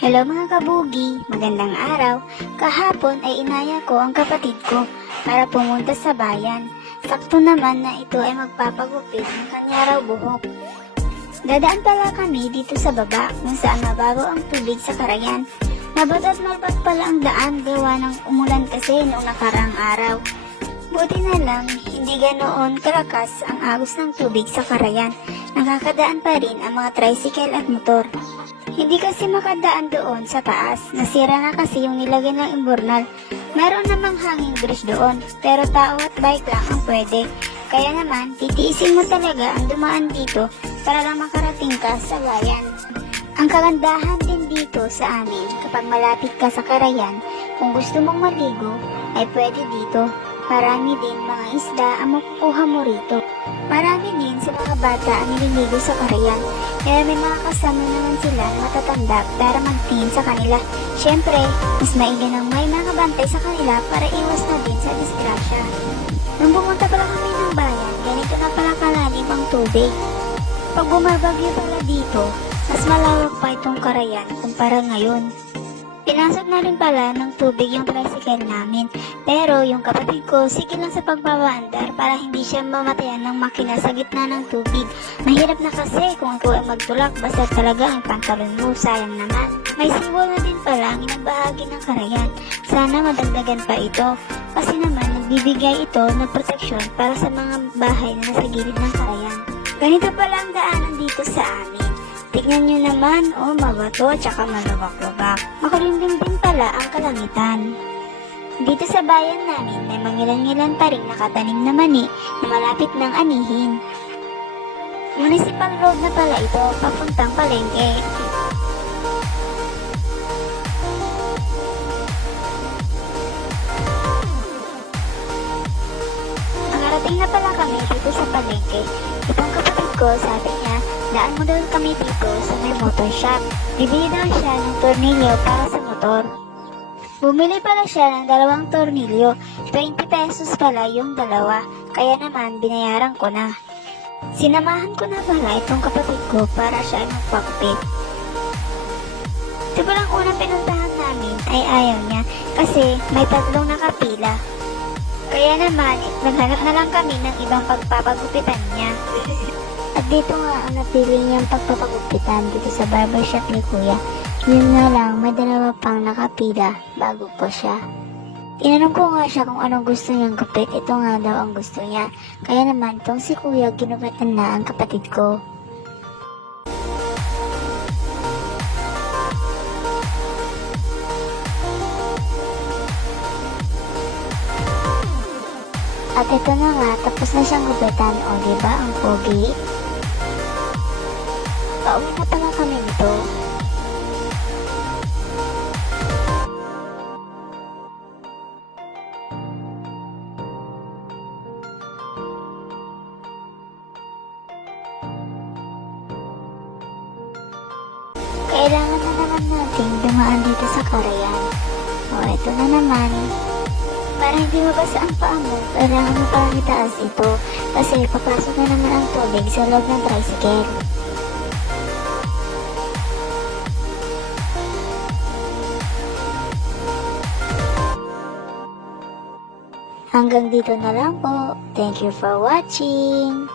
Hello mga kabugi, magandang araw. Kahapon ay inaya ko ang kapatid ko para pumunta sa bayan. Sakto naman na ito ay magpapagupit ng kanya raw buhok. Dadaan pala kami dito sa baba kung saan mababaw ang tubig sa karayan. Nabat at malbat pala ang daan gawa ng umulan kasi noong nakaraang araw. Buti na lang, hindi ganoon kalakas ang agos ng tubig sa karayan. Nakakadaan pa rin ang mga tricycle at motor. Hindi kasi makadaan doon sa taas. Nasira na kasi yung nilagay ng imbornal. Meron namang hanging bridge doon, pero tao at bike lang ang pwede. Kaya naman, titiisin mo talaga ang dumaan dito para lang makarating ka sa bayan. Ang kagandahan din dito sa amin, kapag malapit ka sa karayan, kung gusto mong maligo, ay pwede dito. Marami din mga isda ang makukuha mo rito. Marami din sa mga bata ang nililigo sa karayan. Kaya may mga kasama naman sila na matatanda para magtingin sa kanila. Siyempre, mas maigi nang may mga bantay sa kanila para iwas na din sa disgrasya. Nung pumunta pala kami ng bayan, ganito na pala kalalim ang tubig. Pag bumabagyo pala dito, mas malawak pa itong karayan kumpara ngayon. Pinasok na rin pala ng tubig yung tricycle namin. Pero yung kapatid ko, sige lang sa pagbabaandar para hindi siya mamatayan ng makina sa gitna ng tubig. Mahirap na kasi kung ikaw ay magtulak basta talaga ang pantalon mo, sayang naman. May simbol na din pala ang inang bahagi ng karayan. Sana madagdagan pa ito. Kasi naman nagbibigay ito ng proteksyon para sa mga bahay na nasa gilid ng karayan. Ganito pala ang daanan dito sa amin. Tignan nyo naman, mabato at saka malubak-lubak. Makulimlim din pala ang kalangitan. Dito sa bayan namin, may mangilan-ngilan pa rin nakatanim na mani na malapit ng anihin. Municipal road na pala ito, papuntang palengke. Nakarating na pala kami dito sa palengke. Itong kapatid ko, sabi niya, daan mo daw kami dito sa may motor shop. Bibili daw siya ng tornilyo para sa motor. Bumili pala siya ng 2 tornilyo. 20 pesos pala yung dalawa. Kaya naman, binayaran ko na. Sinamahan ko na pala itong kapatid ko para siya ay magpagupit. Ito palang unang pinuntahan namin ay ayaw niya kasi may 3 nakapila. Kaya naman, naghanap na lang kami ng ibang pagpapagupitan niya. At dito nga ang napili niyang pagpapagupitan dito sa barbershop ni Kuya. Yun nga lang, may 2 pang nakapila bago po siya. Tinanong ko nga siya kung anong gusto niyang gupit. Ito nga daw ang gusto niya. Kaya naman, itong si Kuya ginupitan na ang kapatid ko. At ito na nga, tapos na siyang gupitan. O diba, ang pogi? Pauwi na pala kami nito. Kailangan na naman natin dumaan dito sa karayan. O ito na naman. Para hindi mabasa ang paa mo, kailangan mo parang itaas ito kasi papasok na naman ang tubig sa loob ng tricycle. Hanggang dito na lang po. Thank you for watching.